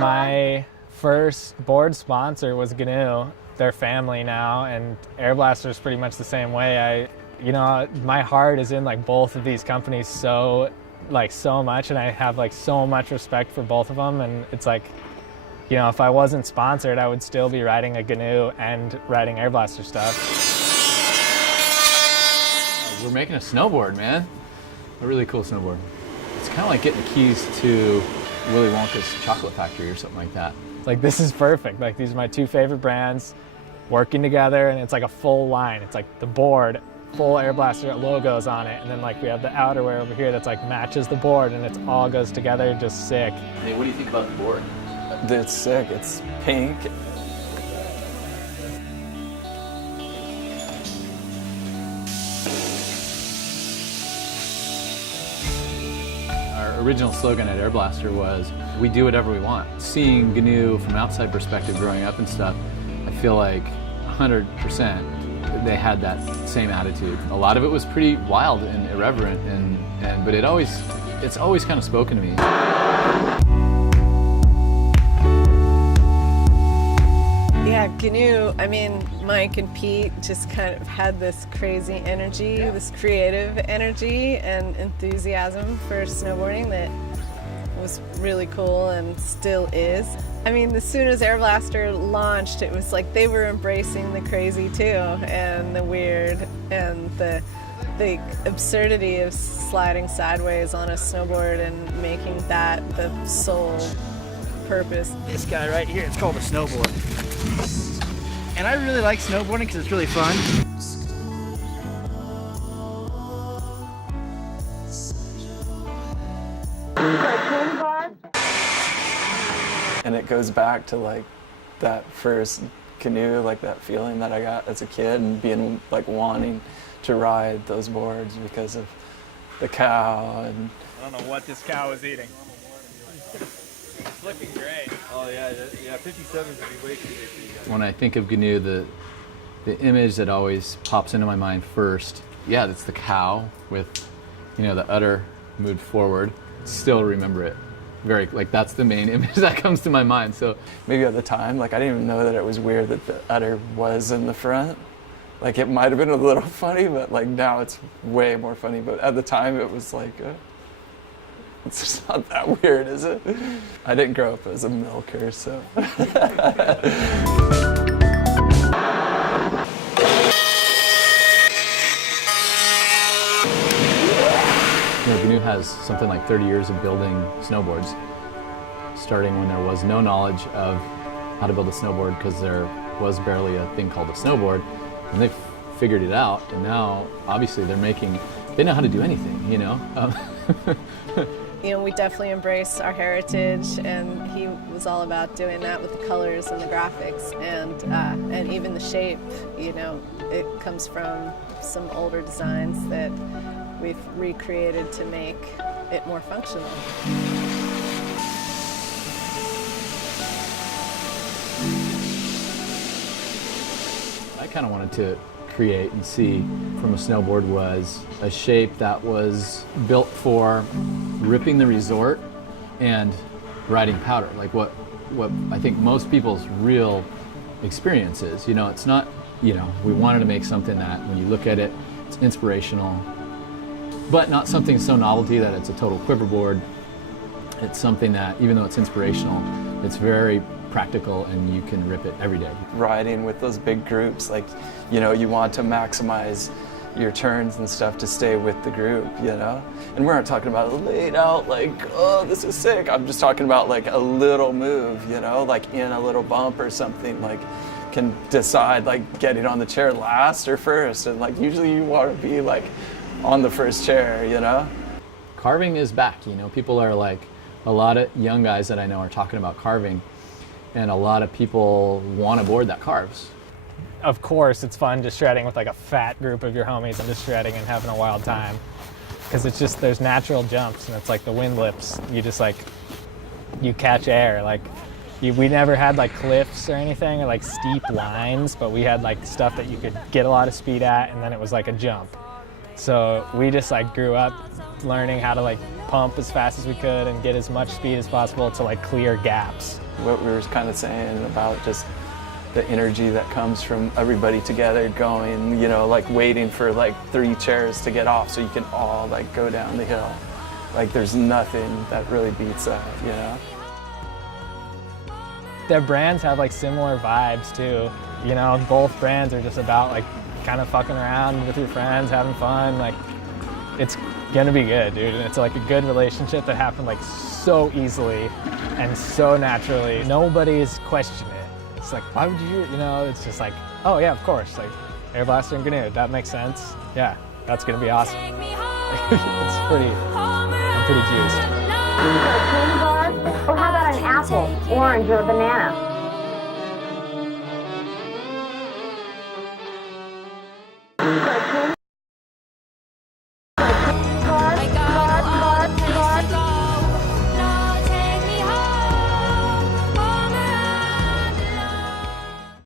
My first board sponsor was GNU. They're family now, and Airblaster is pretty much the same way. My heart is in like both of these companies so much, and I have like so much respect for both of them. And it's like, if I wasn't sponsored, I would still be riding a GNU and riding Airblaster stuff. We're making a snowboard, man. A really cool snowboard. It's kind of like getting the keys to Willy Wonka's chocolate factory or something like that. It's like, this is perfect. Like, these are my two favorite brands working together, and it's like a full line. It's like the board, full Airblaster logos on it, and then like we have the outerwear over here that's like matches the board, and it all goes together, just sick. Hey, what do you think about the board? It's sick. It's pink. Our original slogan at Airblaster was, we do whatever we want. Seeing GNU from an outside perspective growing up and stuff, I feel like 100% they had that same attitude. A lot of it was pretty wild and irreverent, but it's always kind of spoken to me. Yeah, GNU, I mean, Mike and Pete just kind of had this crazy energy, this creative energy and enthusiasm for snowboarding that was really cool and still is. I mean, as soon as Airblaster launched, it was like they were embracing the crazy too, and the weird, and the absurdity of sliding sideways on a snowboard and making that the sole purpose. This guy right here, it's called a snowboard. And I really like snowboarding because it's really fun. And it goes back to like that first GNU, like that feeling that I got as a kid and being like wanting to ride those boards because of the cow. And I don't know what this cow is eating. It's looking great. Oh yeah, 57 would be way too big for you guys. When I think of GNU, the image that always pops into my mind first, it's the cow with, the udder moved forward. Still remember it. That's the main image that comes to my mind. So maybe at the time, like I didn't even know that it was weird that the udder was in the front. Like it might have been a little funny, but like now it's way more funny. But at the time it was like, it's just not that weird, is it? I didn't grow up as a milker, so. GNU has something like 30 years of building snowboards, starting when there was no knowledge of how to build a snowboard because there was barely a thing called a snowboard, and they've figured it out, and now obviously they know how to do anything, We definitely embrace our heritage, and he was all about doing that with the colors and the graphics, and even the shape. It comes from some older designs that we've recreated to make it more functional. I kind of wanted to create and see from a snowboard was a shape that was built for ripping the resort and riding powder, like what I think most people's real experience is. It's not, we wanted to make something that when you look at it, it's inspirational, but not something so novelty that it's a total quiverboard. It's something that, even though it's inspirational, it's very practical and you can rip it every day. Riding with those big groups, like, you want to maximize your turns and stuff to stay with the group, And we're not talking about laid out, like, oh, this is sick. I'm just talking about like a little move, like in a little bump or something, like can decide like getting on the chair last or first. And like usually you want to be like on the first chair, Carving is back, people are like, a lot of young guys that I know are talking about carving, and a lot of people want a board that carves. Of course, it's fun just shredding with like a fat group of your homies and just shredding and having a wild time. Because it's just, there's natural jumps, and it's like the wind lips. You just like, you catch air. Like, we never had like cliffs or anything, or like steep lines, but we had like stuff that you could get a lot of speed at, and then it was like a jump. So we just like grew up learning how to like pump as fast as we could and get as much speed as possible to like clear gaps. what we were kind of saying about just the energy that comes from everybody together going, you know, like waiting for like 3 chairs to get off so you can all like go down the hill. Like there's nothing that really beats that, you know? Their brands have like similar vibes too. You know, both brands are just about like kind of fucking around with your friends, having fun. Like it's gonna be good, dude. And it's like a good relationship that happened like so easily and so naturally. Nobody's questioning it. It's like, why would you know, it's just like, oh yeah, of course. Like Airblaster and GNU, that makes sense. Yeah, that's gonna be awesome. I'm pretty juiced. A candy bar? Or how about an apple, orange, or a banana?